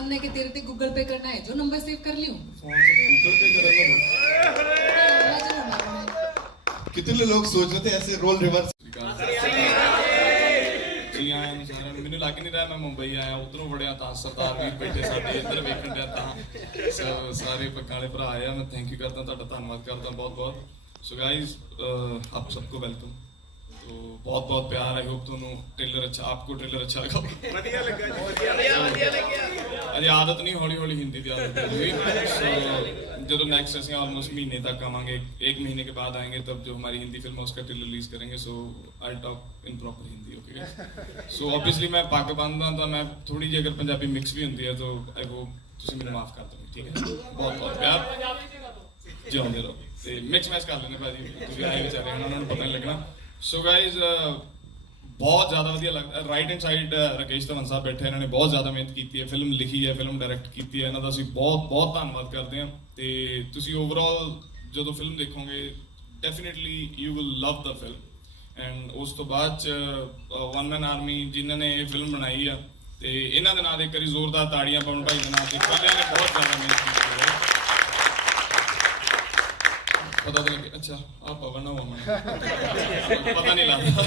मन है कि तेरे ते गूगल पे करना है जो नंबर सेव कर लियो फोन से गूगल पे करेंगे। कितने लोग सोच रहे थे ऐसे रोल रिवर्स। जी आया नहीं सारा मैंने लग नहीं रहा मैं मुंबई आया उधरों बड़िया था सरदार भी बैठे साडे इधर वेखण दिया था सारे पक्का वाले भरा आया मैं थैंक यू करता तुहाडा धन्नवाद करता बहुत बहुत। सो गाइस आप सबको वेलकम। तो बहुत बहुत प्यार आई होप तुहानू ट्रेलर अच्छा आपको ट्रेलर अच्छा लगा बढ़िया लगा अजे आदत नहीं हौली हौली हिंदी की आदत होगी। जो नेक्स्ट ऐसे ऑलमोस्ट महीने तक आवांगे एक महीने के बाद आएंगे तब जो हमारी हिंदी फिल्म है उसका ट्रेलर रिलीज करेंगे। So I talk in proper Hindi okay. So obviously मैं पग पांदा तो मैं थोड़ी जी अगर पंजाबी मिक्स भी होंगी है तो आई होप तुसीं मैनूं माफ कर दोगे ठीक है। बहुत बहुत प्यार जिਉਂਦੇ ਰਹੋ ਤੇ मिक्स मैच कर लेने भाजी तुसीं आए बेचारे उन्होंने पता नहीं लगना। सो गाइज बहुत ज़्यादा वधिया लगता right hand side Rakesh Dhawan साहब बैठे इन्होंने बहुत ज़्यादा मेहनत की है फिल्म लिखी है फिल्म डायरैक्ट की है इन्हों का असं बहुत बहुत धन्यवाद करते हैं। तो तुसीं ओवरऑल जो फिल्म देखोगे definitely you will love the film and उस तो बाद वन मैन आर्मी जिन्होंने ये फिल्म बनाई है तो इन्हों के नाम एक बार जोरदार ताड़ियां पवन भाई के नाम से बंदे ने बहुत ज़्यादा मेहनत की है। पता तो लगे अच्छा आ पवन हो पता नहीं लगता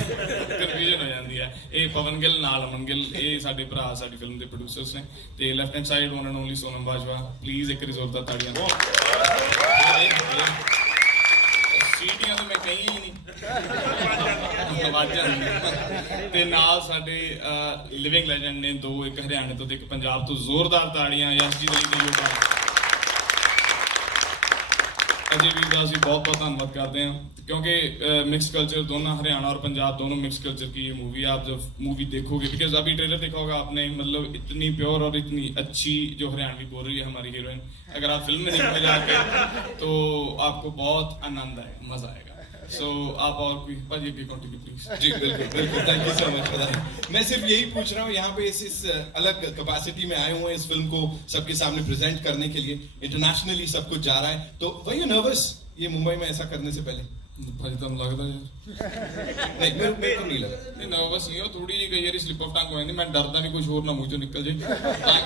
कन्फ्यूजन हो जाती है। ये पवन गिल नाल अमन गिल ये साडे भरा साडी फिल्म के प्रोड्यूसर्स ने ते left hand side one and only Sonam Bajwa please एक जोरदार ताड़ियां सीटियां तो मैं कहीं ही नहीं आवाज़ां ते नाल साडे लिविंग लेजेंड ने दो एक हरियाणे तो एक पंजाब तो जोरदार ताड़ियां यश जी दे योगदान अजय वीर का असं बहुत बहुत धन्यवाद करते हैं क्योंकि मिक्स कल्चर दोनों हरियाणा और पंजाब दोनों मिक्स कल्चर की ये मूवी है। आप जब मूवी देखोगे बिकॉज अभी ट्रेलर देखा होगा आपने मतलब इतनी प्योर और इतनी अच्छी जो हरियाणवी बोल रही है हमारी हीरोइन अगर आप फिल्म में देखोगे जाके तो आपको बहुत आनंद आएगा मजा आएगा। सो आप और कोई भाजी भी कंटिन्यू प्लीज। जी बिल्कुल बिल्कुल thank you so much for that. मैं सिर्फ यही पूछ रहा हूँ यहाँ पे इस अलग कैपेसिटी में आए हुए हैं इस फिल्म को सबके सामने प्रेजेंट करने के लिए इंटरनेशनली सब कुछ जा रहा है तो वर यू नर्वस ये मुंबई में ऐसा करने से पहले? भाजी तुम लगता यार नहीं मेरे को नहीं लगा नहीं नर्वस नहीं हो थोड़ी जी कई बार स्लिप ऑफ टंग हो जाती मैं डरदा नहीं कुछ होर ना मुंह चों निकल जाए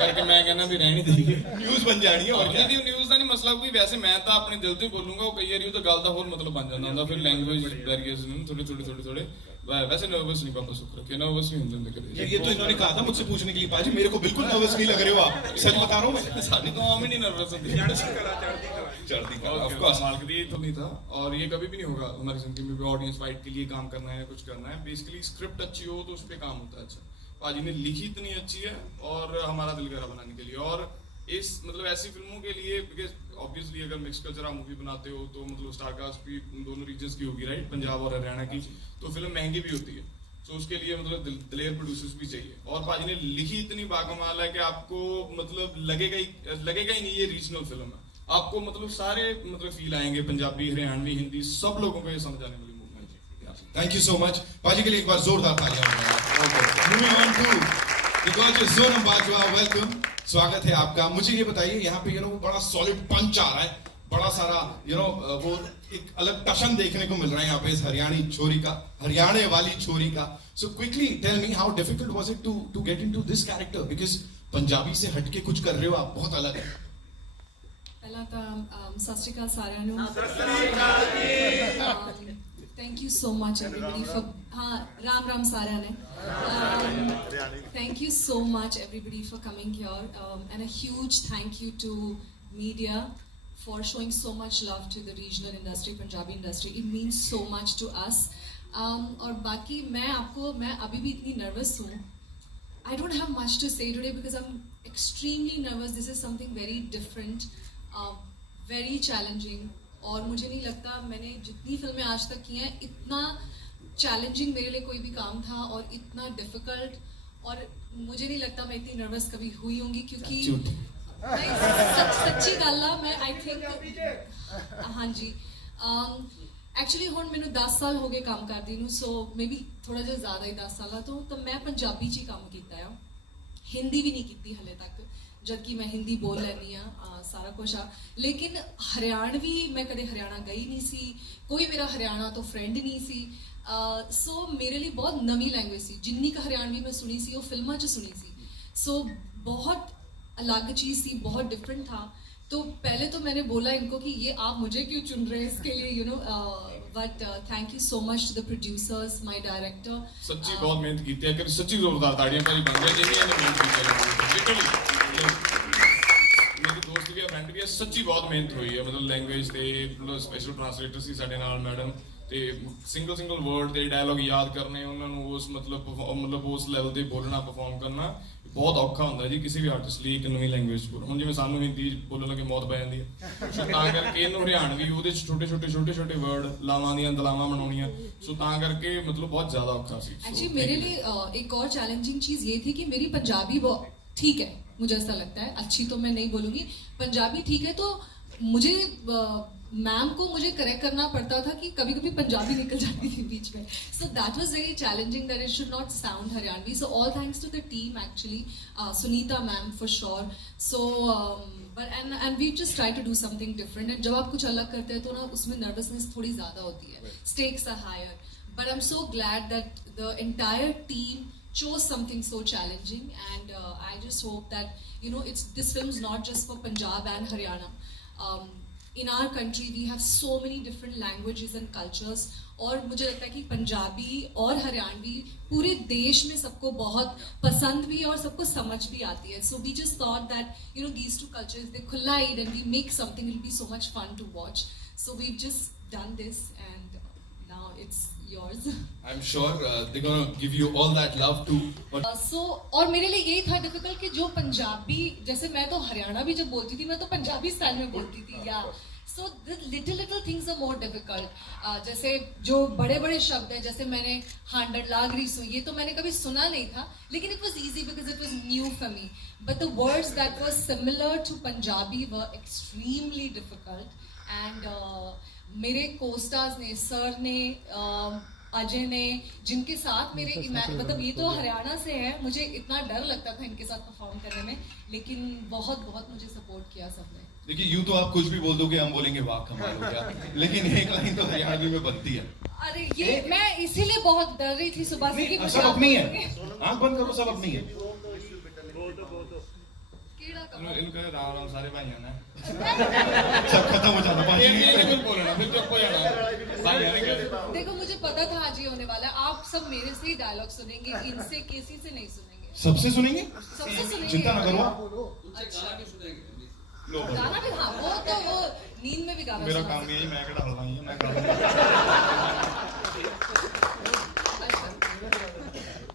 करके मैं कहना भी रहनी देगी न्यूज़ बन जानी है और क्या न्यूज़ का नहीं मसला कोई वैसे मैं तो अपने दिल से बोलूंगा वो कई बार तो गल का होर मतलब बन जाता फिर लैंग्वेज बैरियर्स थोड़े वैसे नर्वस नहीं पापा शुक्र के नर्वस नहीं होते कभी। ये तो इन्होंने कहा था मुझसे पूछने के लिए पाजी मेरे को बिल्कुल नर्वस नहीं लग रहे हो आप सच बता रहा हूँ मैं साड़ी तो आम ही नहीं नर्वस ऑफ कोर्स मार्केट तो नहीं था और ये कभी भी नहीं होगा हमारी जिंदगी में भी ऑडियंस फाइट के लिए काम करना है कुछ करना है बेसिकली स्क्रिप्ट अच्छी हो तो उस पर काम होता है। अच्छा पाजी ने लिखी इतनी अच्छी है और हमारा दिल करा बनाने के लिए और इस मतलब ऐसी फिल्मों के लिए बिकॉज ऑब्वियसली अगर मिक्स कल्चर आप मूवी बनाते हो तो मतलब स्टारकास्ट भी दोनों रीजन्स की होगी राइट पंजाब और हरियाणा की तो फिल्म महंगी भी होती है। तो उसके लिए मतलब दिलेर प्रोड्यूसर्स भी चाहिए और पाजी ने लिखी इतनी बाकमाल है कि आपको मतलब लगेगा ही नहीं ये रीजनल फिल्म है आपको मतलब सारे मतलब फील आएंगे पंजाबी हरियाणवी हिंदी सब लोगों को ये समझ आने वाली मूवी है। थैंक यू सो मच पाजी के लिए एक बार जोरदार तालियां। Moving on to because Sonam Bajwa welcome स्वागत है आपका। मुझे ये बताइए यहाँ पे बड़ा सॉलिड पंच आ रहा है बड़ा सारा वो एक अलग टशन देखने को मिल रहा है यहाँ पे इस हरियाणे वाली छोरी का। So quickly tell me how difficult was it to get into this character because Punjabi से हटके कुछ कर रहे हो आप बहुत अलग है। पहला तो सत श्री अकाल सारिਆਂ ਨੂੰ thank you so much everybody for हाँ राम सारिਆਂ ने thank you so much everybody for coming here and a huge thank you to media for showing so much love to the regional industry, Punjabi industry. It means so much to us. और बाकी मैं अभी भी इतनी nervous हूँ. I don't have much to say today because I'm extremely nervous. This is something very different, very challenging. और मुझे नहीं लगता मैंने जितनी फिल्में आज तक की हैं इतना challenging मेरे लिए कोई भी काम था और इतना difficult और मुझे नहीं लगता मैं इतनी nervous कभी हुई होंगी क्योंकि सच्ची गल आ मैं आई थिंक हाँ जी एक्चुअली हुण मैनू 10 साल हो गए काम करदी नूं सो मे बी थोड़ा जिहा ज़्यादा ही 10 साल तो मैं पंजाबी च ही काम कीता है हिंदी भी नहीं की हले तक जबकि मैं हिंदी बोल लैनी सारा कुछ आ लेकिन हरियाणवी मैं कदे हरियाणा गई नहीं सी कोई मेरा हरियाणा तो फ्रेंड नहीं सी सो मेरे लिए बहुत नवी लैंग्वेज सी जिन्नी का हरियाणवी मैं सुनी सी वो फिल्मां च सुनी सी सो बहुत अलग चीज़ थी, बहुत डिफरेंट था। तो पहले तो मैंने बोला इनको कि ये आप मुझे क्यों चुन रहे हैं इसके लिए, but thank you so much to the producers, my director. सच्ची बहुत मेहनत की है कि सच्ची जोरदार ताड़ियां भाई बन गए जिन्हें ने मेहनत की है लिटरली। मेरी दोस्त भी है, फ्रेंड भी है, सच्ची बहुत मेहनत हुई है। मतलब लैंग्वेज ਤੇ ਮਤਲਬ ਸਪੈਸ਼ਲ ਟ੍ਰਾਂਸਲੇਟਰ ਸੀ ਸਾਡੇ ਨਾਲ ਮੈਡਮ, ਤੇ ਸਿੰਗਲ ਵਰਡ ਤੇ ਡਾਇਲੌਗ ਯਾਦ ਕਰਨੇ, ਉਹਨਾਂ ਨੂੰ ਉਸ ਮਤਲਬ ਉਸ ਲੈਵਲ ਤੇ ਬੋਲਣਾ, ਪਰਫਾਰਮ ਕਰਨਾ ਬਹੁਤ ਔਖਾ ਹੁੰਦਾ ਜੀ ਕਿਸੇ ਵੀ ਆਰਟਿਸਟ ਲਈ ਇੱਕ ਨਵੀਂ ਲੈਂਗੁਏਜ ਬੋਲ। ਹੁਣ ਜਿਵੇਂ ਸਾਨੂੰ ਹਿੰਦੀ ਬੋਲਣ ਲੱਗੇ ਮੌਤ ਪੈ ਜਾਂਦੀ ਹੈ, ਸੋ ਤਾਂ ਕਰਕੇ ਇਹਨੂੰ ਹਰਿਆਣਵੀ ਉਹਦੇ ਚ ਛੋਟੇ ਵਰਡ ਲਾਵਾਂ ਦੀਆਂ ਦਲਾਵਾਂ ਬਣਾਉਣੀਆਂ, ਸੋ ਤਾਂ ਕਰਕੇ ਮਤਲਬ ਬਹੁਤ ਜ਼ਿਆਦਾ ਔਖਾ ਸੀ। एक्चुअली मेरे लिए एक और चैलेंजिंग चीज़ ये थी कि मेरी पंजाबी ठीक है, मुझे ऐसा लगता है, अच्छी तो मैं नहीं बोलूँगी, पंजाबी ठीक है, तो मुझे मैम को मुझे करेक्ट करना पड़ता था कि कभी कभी पंजाबी निकल जाती थी बीच में। So that was very challenging that it should not sound Haryanvi. So all thanks to the team actually, Sunita ma'am for sure. So but and we just try to do something different. And जब आप कुछ अलग करते हैं तो ना उसमें nervousness थोड़ी ज़्यादा होती है, stakes are higher, but I am so glad that the entire team chose something so challenging, and I just hope that this film is not just for Punjab and Haryana. In our country we have so many different languages and cultures, और मुझे लगता है कि पंजाबी और हरियाणवी पूरे देश में सबको बहुत पसंद भी है और सबको समझ भी आती है। So we just thought that these two cultures, they collide and we make something, it will be so much fun to watch. So we've just done this and now it's yours. I'm sure they're gonna give you all that love too. So और मेरे लिए यही था difficult कि जो पंजाबी, जैसे मैं तो हरियाणा भी जब बोलती थी मैं तो पंजाबी स्टाइल में बोलती थी, या so little things are more difficult. जैसे जो बड़े शब्द हैं, जैसे मैंने हांडर लागरी सो, ये तो मैंने कभी सुना नहीं था, लेकिन it was easy because it was new for me, but the words that were similar to Punjabi were extremely difficult. And मेरे कोस्टार्स ने, सर ने, अजय ने, जिनके साथ मेरे मतलब ये तो हरियाणा से है, मुझे इतना डर लगता था इनके साथ परफॉर्म करने में, लेकिन बहुत मुझे सपोर्ट किया सबने। देखिए यूं तो आप कुछ भी बोल दोगे, हम बोलेंगे वाह कमाल हो गया, लेकिन एक लाइन तो हरियाणवी में बनती है। अरे ये मैं इसीलिए बहुत डर रही थी सुबह से कि सब अपनी है, आंख बंद करो, सब अपनी है। इनका राम सारे भाई हैं ना, सब खत्म हो जाना, बिल्कुल बोलना, फिर चुप हो जाना भाई है। देखो मुझे पता था आज ये होने वाला है, आप सब मेरे से ही डायलॉग सुनेंगे, इनसे किसी से नहीं सुनेंगे। सबसे सुनेंगे, सबसे सुनेंगे, चिंता ना करो। अच्छा गाना भी, हाँ वो तो वो नींद में भी गाना। मेरा काम नहीं है, मैं क्या डालना है, मैं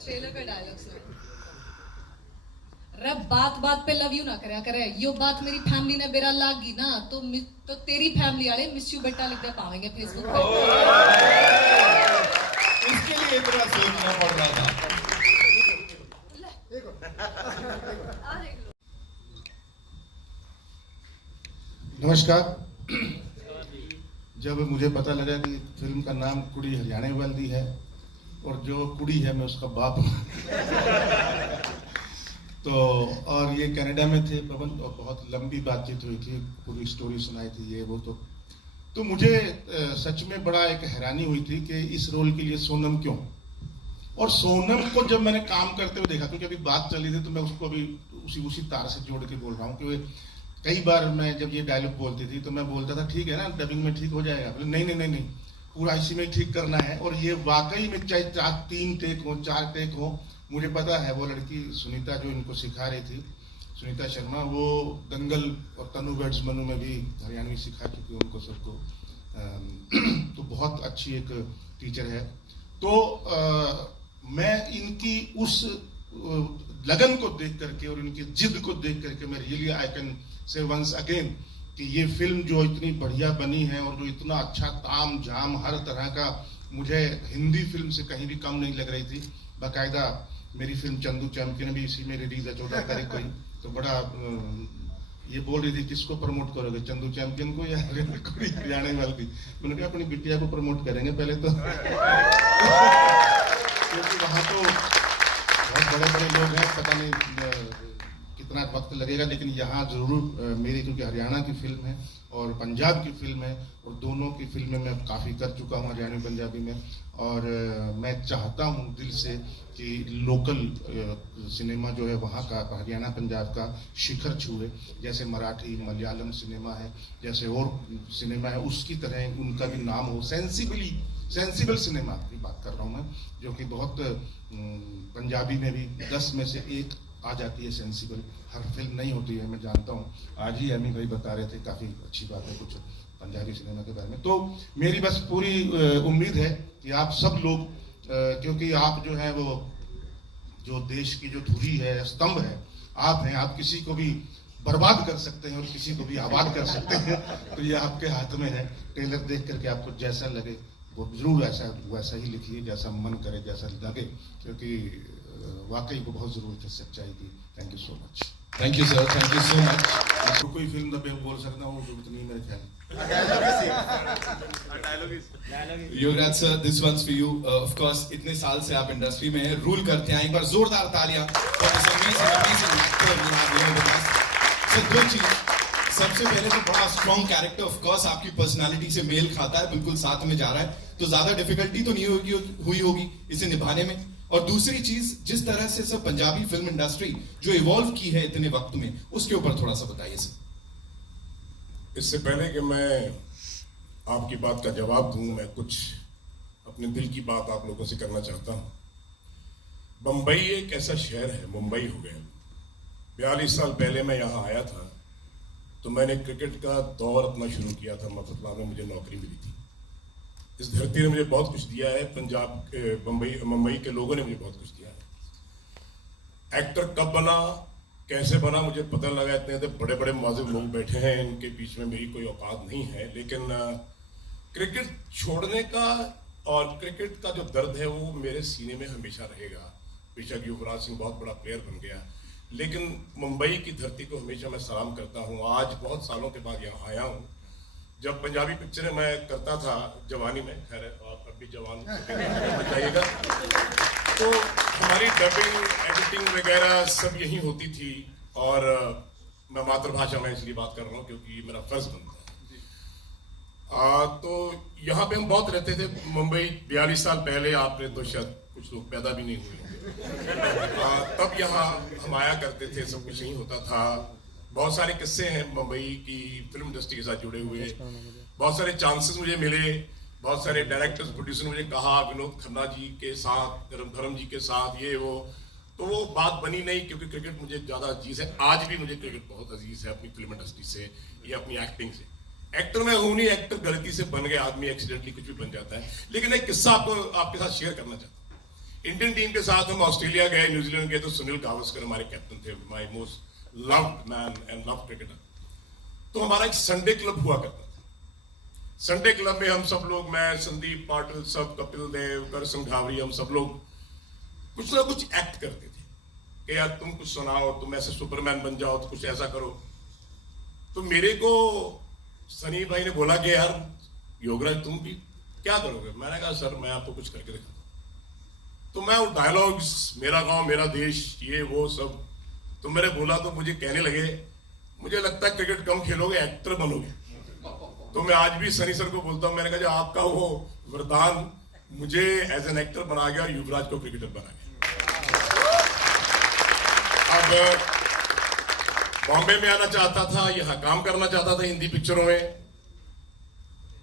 ट्रेलर का डायलॉग सुन। रब बात पे लव यू ना करे, यो बात मेरी फैमिली ने बेरा लागी ना तो तेरी फैमिली वाले मिस यू बेटा लिख दे पाएंगे फेसबुक पे। इसके लिए इतना सोचना पड़ रहा था। नमस्कार। जब मुझे पता लगा कि फिल्म का नाम कुड़ी हरियाणा वाली है और जो कुड़ी है मैं उसका बाप हूँ तो और ये कनाडा में थे प्रबंध, और बहुत लंबी बातचीत हुई थी, पूरी स्टोरी सुनाई थी ये वो, तो मुझे सच में बड़ा एक हैरानी हुई थी कि इस रोल के लिए सोनम क्यों। और सोनम को जब मैंने काम करते हुए देखा, क्योंकि अभी बात चली थी तो मैं उसको अभी उसी तार से जोड़ के बोल रहा हूँ कि कई बार मैं जब ये डायलॉग बोलती थी तो मैं बोलता था ठीक है ना डबिंग में ठीक हो जाएगा, बोले नहीं पूरा इसी में ठीक करना है। और ये वाकई में चाहे 3 टेक हो 4 टेक हो, मुझे पता है वो लड़की सुनीता जो इनको सिखा रही थी, सुनीता शर्मा, वो दंगल और तनु वेड्स मनु में भी हरियाणवी सिखा चुकी उनको सबको, तो बहुत अच्छी एक टीचर है। तो मैं इनकी उस लगन को देख करके और इनकी जिद को देख करके मैं really I can say once again कि ये फिल्म जो इतनी बढ़िया बनी है और जो इतना अच्छा ताम झाम हर तरह का, मुझे हिंदी फिल्म से कहीं भी कम नहीं लग रही थी। बाकायदा मेरी फिल्म चंदू चैंपियन भी इसी में रिलीज है 14 तारीख को ही, तो बड़ा ये बोल रही थी किसको प्रमोट करोगे, चंदू चैंपियन को या हरियाणा वाली। मैंने कहा अपनी बिटिया को प्रमोट करेंगे पहले तो क्योंकि वहाँ तो बहुत बड़े लोग हैं, पता नहीं उतना वक्त लगेगा, लेकिन यहाँ ज़रूर मेरी, क्योंकि हरियाणा की फिल्म है और पंजाब की फिल्म है, और दोनों की फिल्में मैं काफ़ी कर चुका हूँ हरियाणवी पंजाबी में। और मैं चाहता हूँ दिल से कि लोकल सिनेमा जो है वहाँ का, हरियाणा पंजाब का शिखर छुए, जैसे मराठी मलयालम सिनेमा है, जैसे और सिनेमा है, उसकी तरह उनका भी नाम हो। सेंसिबल सिनेमा की बात कर रहा हूँ मैं, जो कि बहुत पंजाबी में भी 10 में से 1 आ जाती है सेंसिबल। हर फिल्म नहीं होती है, मैं जानता हूँ। आज ही एमी भाई बता रहे थे, काफ़ी अच्छी बात है कुछ पंजाबी सिनेमा के बारे में। तो मेरी बस पूरी उम्मीद है कि आप सब लोग, क्योंकि आप जो है वो जो देश की जो धुरी है, स्तंभ है, आप हैं। आप किसी को भी बर्बाद कर सकते हैं और किसी को भी आबाद कर सकते हैं, तो ये आपके हाथ में है। ट्रेलर देख करके आपको जैसा लगे वो जरूर वैसा ही लिखिए, जैसा मन करे, जैसा लगे, क्योंकि वाकई को बहुत जरूरत है सच्चाई की। Thank you so much. Thank you sir, thank you so much. तो कोई फिल्म दबे बोल सकता हूँ जरूरत नहीं मेरे ख्याल। Yuvraj sir, this once for you. Of course इतने साल से आप इंडस्ट्री में हैं, रूल करते हैं। एक बार जोरदार तालियां for this amazing actor we have here with us. Sir, 2 चीज। सबसे पहले तो बड़ा स्ट्रॉन्ग कैरेक्टर, ऑफ कोर्स आपकी पर्सनालिटी से मेल खाता है, बिल्कुल साथ में जा रहा है, तो ज्यादा डिफिकल्टी तो नहीं हुई होगी इसे निभाने में। और दूसरी चीज, जिस तरह से सर पंजाबी फिल्म इंडस्ट्री जो इवॉल्व की है इतने वक्त में, उसके ऊपर थोड़ा सा बताइए सर। इससे पहले कि मैं आपकी बात का जवाब दूं, मैं कुछ अपने दिल की बात आप लोगों से करना चाहता हूं। बंबई एक ऐसा शहर है, मुंबई हो गया। 42 साल पहले मैं यहाँ आया था, तो मैंने क्रिकेट का दौर अपना शुरू किया था। मफतला में मुझे नौकरी मिली थी। इस धरती ने मुझे बहुत कुछ दिया है। पंजाब मुंबई के लोगों ने मुझे बहुत कुछ दिया है। एक्टर कब बना, कैसे बना, मुझे पता लगा। इतने बड़े बड़े मुआजिब लोग बैठे हैं, इनके बीच में मेरी कोई औकात नहीं है। लेकिन क्रिकेट छोड़ने का और क्रिकेट का जो दर्द है वो मेरे सीने में हमेशा रहेगा। बेशक युवराज सिंह बहुत बड़ा प्लेयर बन गया, लेकिन मुंबई की धरती को हमेशा मैं सलाम करता हूँ। आज बहुत सालों के बाद यहाँ आया हूँ। जब पंजाबी पिक्चरें मैं करता था जवानी में, खैर आप अब भी जवान बताइएगा, तो हमारी डबिंग एडिटिंग वगैरह सब यही होती थी। और मैं मातृभाषा में इसलिए बात कर रहा हूँ क्योंकि मेरा फर्ज बनता है। तो यहाँ पे हम बहुत रहते थे। मुंबई 42 साल पहले, आपने तो शायद कुछ लोग पैदा भी नहीं हुए होंगे, तब यहाँ हम आया करते थे, सब कुछ यही होता था। बहुत सारे किस्से हैं मुंबई की फिल्म इंडस्ट्री के साथ जुड़े हुए। बहुत सारे चांसेस मुझे मिले, बहुत सारे डायरेक्टर्स प्रोड्यूसर मुझे कहा विनोद खन्ना जी के साथ, धर्म जी के साथ, ये वो, तो वो बात बनी नहीं, क्योंकि क्रिकेट मुझे ज़्यादा अजीज है। आज भी मुझे क्रिकेट बहुत अजीज है, अपनी फिल्म इंडस्ट्री से या अपनी एक्टिंग से। एक्टर मैं हूं नहीं, एक्टर गलती से बन गया आदमी, एक्सीडेंटली कुछ भी बन जाता है। लेकिन एक किस्सा आपके साथ शेयर करना चाहता हूँ। इंडियन टीम के साथ हम ऑस्ट्रेलिया गए, न्यूजीलैंड गए, तो सुनील गावस्कर हमारे कैप्टन थे, my most loved man and loved cricketer। तो हमारा एक संडे क्लब हुआ करता था। संडे क्लब में हम सब लोग, मैं, संदीप पाटिल, सब, कपिल देव, कर संघावरी, हम सब लोग कुछ ना कुछ एक्ट करते थे कि यार तुम कुछ सुनाओ, तुम ऐसे सुपरमैन बन जाओ, तो कुछ ऐसा करो। तो मेरे को सनी भाई ने बोला कि यार योगराज तुम भी क्या करोगे? मैंने कहा सर मैं आपको कुछ करके दिखाता हूं। तो मैं वो डायलॉग्स, मेरा गांव मेरा देश, ये वो सब, तो मैंने बोला तो मुझे कहने लगे मुझे लगता है क्रिकेट कम खेलोगे, एक्टर बनोगे। तो मैं आज भी सनी सर को बोलता हूं, मैंने कहा जो आपका वो वरदान मुझे एज एन एक्टर बना गया और युवराज को क्रिकेटर बना गया। अब बॉम्बे में आना चाहता था, यहां काम करना चाहता था हिंदी पिक्चरों में,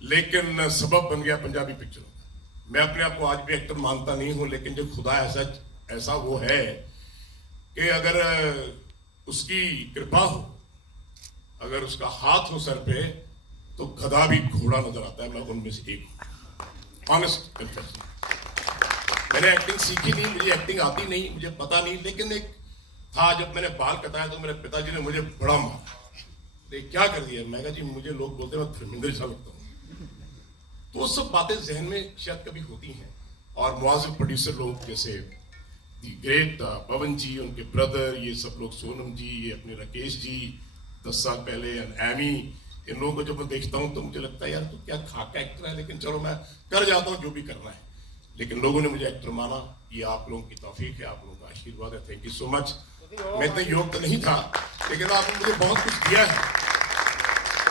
लेकिन सबब बन गया पंजाबी पिक्चरों का। मैं अपने आप को आज भी एक्टर मानता नहीं हूं, लेकिन जो खुदा ऐसा वो है कि अगर उसकी कृपा हो, अगर उसका हाथ हो सर पे, तो गधा भी घोड़ा नजर आता है। मैं उनमें से एक हूं, ऑनेस्ट कन्फेशन। मैंने एक्टिंग सीखी नहीं, मुझे एक्टिंग आती नहीं, मुझे पता नहीं, लेकिन एक था जब मैंने बाल कटाया तो मेरे पिताजी ने मुझे बड़ा मारा। क्या कर दिया? मैं कहा जी मुझे लोग बोलते हैं मैं धर्मेंद्र सा लगता हूँ। तो वो सब बातें जहन में शायद कभी होती हैं। और मुआजिब प्रोड्यूसर लोग जैसे दी ग्रेट पवन जी, उनके ब्रदर, ये सब लोग, सोनम जी, ये अपने राकेश जी 10 साल पहले, एमी, इन लोगों को जब मैं देखता हूँ तो मुझे लगता है यार तो क्या खाका एक्टर है, लेकिन चलो मैं कर जाता हूँ जो भी करना है। लेकिन लोगों ने मुझे एक्टर माना, ये आप लोगों की तौफीक है, आप लोगों का आशीर्वाद है। Thank you so much. मैं इतना योग तो नहीं था, लेकिन आपने मुझे बहुत कुछ दिया है।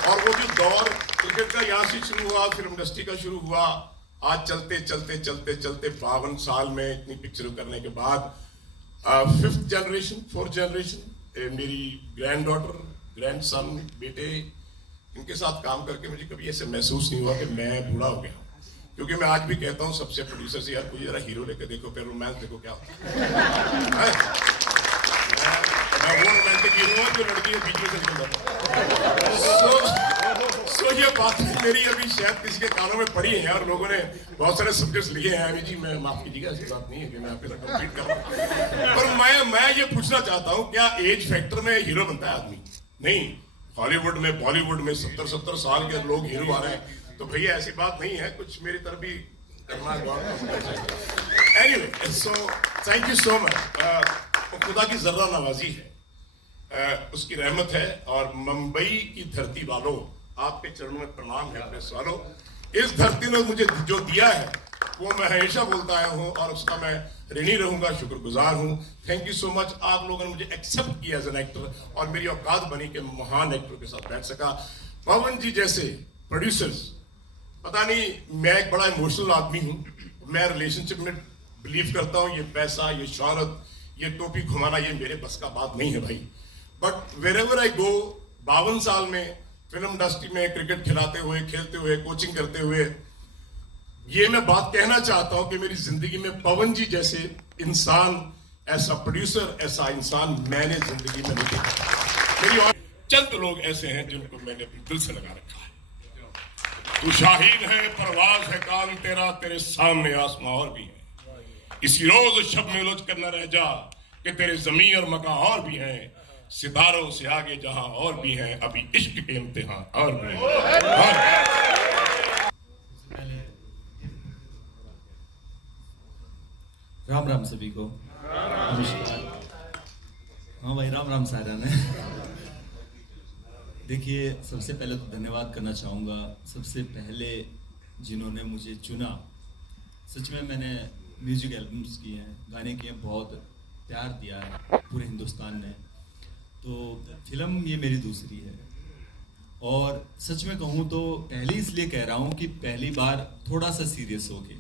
और वो जो दौर क्रिकेट का यहाँ से शुरू हुआ, फिल्म इंडस्ट्री का शुरू हुआ, आज चलते चलते चलते चलते 52 साल में इतनी पिक्चर करने के बाद 5th जनरेशन 4th जनरेशन, मेरी ग्रैंड डॉटर, ग्रैंड सन, बेटे, इनके साथ काम करके मुझे कभी ऐसे महसूस नहीं हुआ कि मैं बूढ़ा हो गया। क्योंकि मैं आज भी कहता हूँ सबसे प्रोड्यूसर से, यार कोई जरा हीरो लेकर देखो, फिर रोमांस देखो क्या होता है। मैं वो रोमांटिक हीरो हूँ जो लड़की के बीच में से निकल जाता। सो ये बात मेरी अभी शायद किसी के कानों में पड़ी है और लोगों ने बहुत सारे सब्जेक्ट्स लिखे हैं। अभी जी मैं माफ कीजिएगा, ऐसी बात नहीं है कि मैं आपके साथ कम्पीट कर रहा हूँ, पर मैं ये पूछना चाहता हूँ, क्या एज फैक्टर में हीरो बनता है आदमी? नहीं। हॉलीवुड में, बॉलीवुड में 70-70 साल के लोग हीरो आ रहे हैं, तो भैया ऐसी बात नहीं है, कुछ मेरी तरफ भी करना है। Anyway, so thank you so much. खुदा की जर्रा नवाजी है, उसकी रहमत है, और मुंबई की धरती वालों, आपके चरणों में प्रणाम है प्रेस वालों। इस धरती ने मुझे जो दिया है वो मैं हमेशा बोलता आया हूँ और उसका मैं ऋणी रहूंगा, शुक्रगुजार हूँ। थैंक यू सो मच, आप लोगों ने मुझे एक्सेप्ट किया एज एन एक्टर, और मेरी औकात बनी कि महान एक्टर के साथ बैठ सका। पवन जी जैसे प्रोड्यूसर्स, पता नहीं, मैं एक बड़ा इमोशनल आदमी हूँ, मैं रिलेशनशिप में बिलीव करता हूँ। ये पैसा, ये शोहरत, ये टोपी घुमाना, ये मेरे बस का बात नहीं है भाई। बट वेरेवर आई गो, 52 साल में फिल्म इंडस्ट्री में क्रिकेट खिलाते हुए, खेलते हुए, कोचिंग करते हुए, ये मैं बात कहना चाहता हूं कि मेरी जिंदगी में पवन जी जैसे इंसान, ऐसा प्रोड्यूसर, ऐसा इंसान मैंने जिंदगी में नहीं देखा। मेरी और चंद लोग ऐसे हैं जिनको मैंने अपने दिल से लगा रखा है। तू शाहीन है, परवाज है काम तेरा, तेरे सामने आसमां और भी है। इसी रोज शब में उलझ कर न रह जा कि तेरे जमीन और मकान और भी हैं। सितारों से आगे जहां और भी हैं, अभी इश्क के इम्तिहान और भी हैं। राम राम सभी को। हाँ भाई, राम राम सारा ने। देखिए, सबसे पहले तो धन्यवाद करना चाहूँगा सबसे पहले जिन्होंने मुझे चुना। सच में मैंने म्यूजिक एल्बम्स किए हैं, गाने किए हैं, बहुत प्यार दिया है पूरे हिंदुस्तान ने। तो फिल्म ये मेरी दूसरी है, और सच में कहूँ तो पहली इसलिए कह रहा हूँ कि पहली बार थोड़ा सा सीरियस हो गए।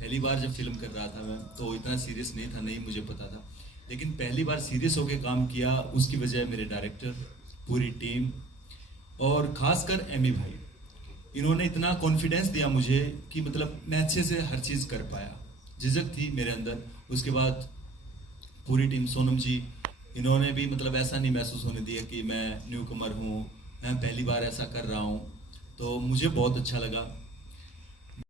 पहली बार जब फिल्म कर रहा था मैं, तो इतना सीरियस नहीं था, नहीं मुझे पता था, लेकिन पहली बार सीरियस होके काम किया। उसकी वजह मेरे डायरेक्टर, पूरी टीम, और खासकर एमी भाई, इन्होंने इतना कॉन्फिडेंस दिया मुझे कि मतलब मैं अच्छे से हर चीज़ कर पाया। झिझक थी मेरे अंदर, उसके बाद पूरी टीम, सोनम जी, इन्होंने भी मतलब ऐसा नहीं महसूस होने दिया कि मैं न्यू कमर हूँ, मैं पहली बार ऐसा कर रहा हूँ। तो मुझे बहुत अच्छा लगा।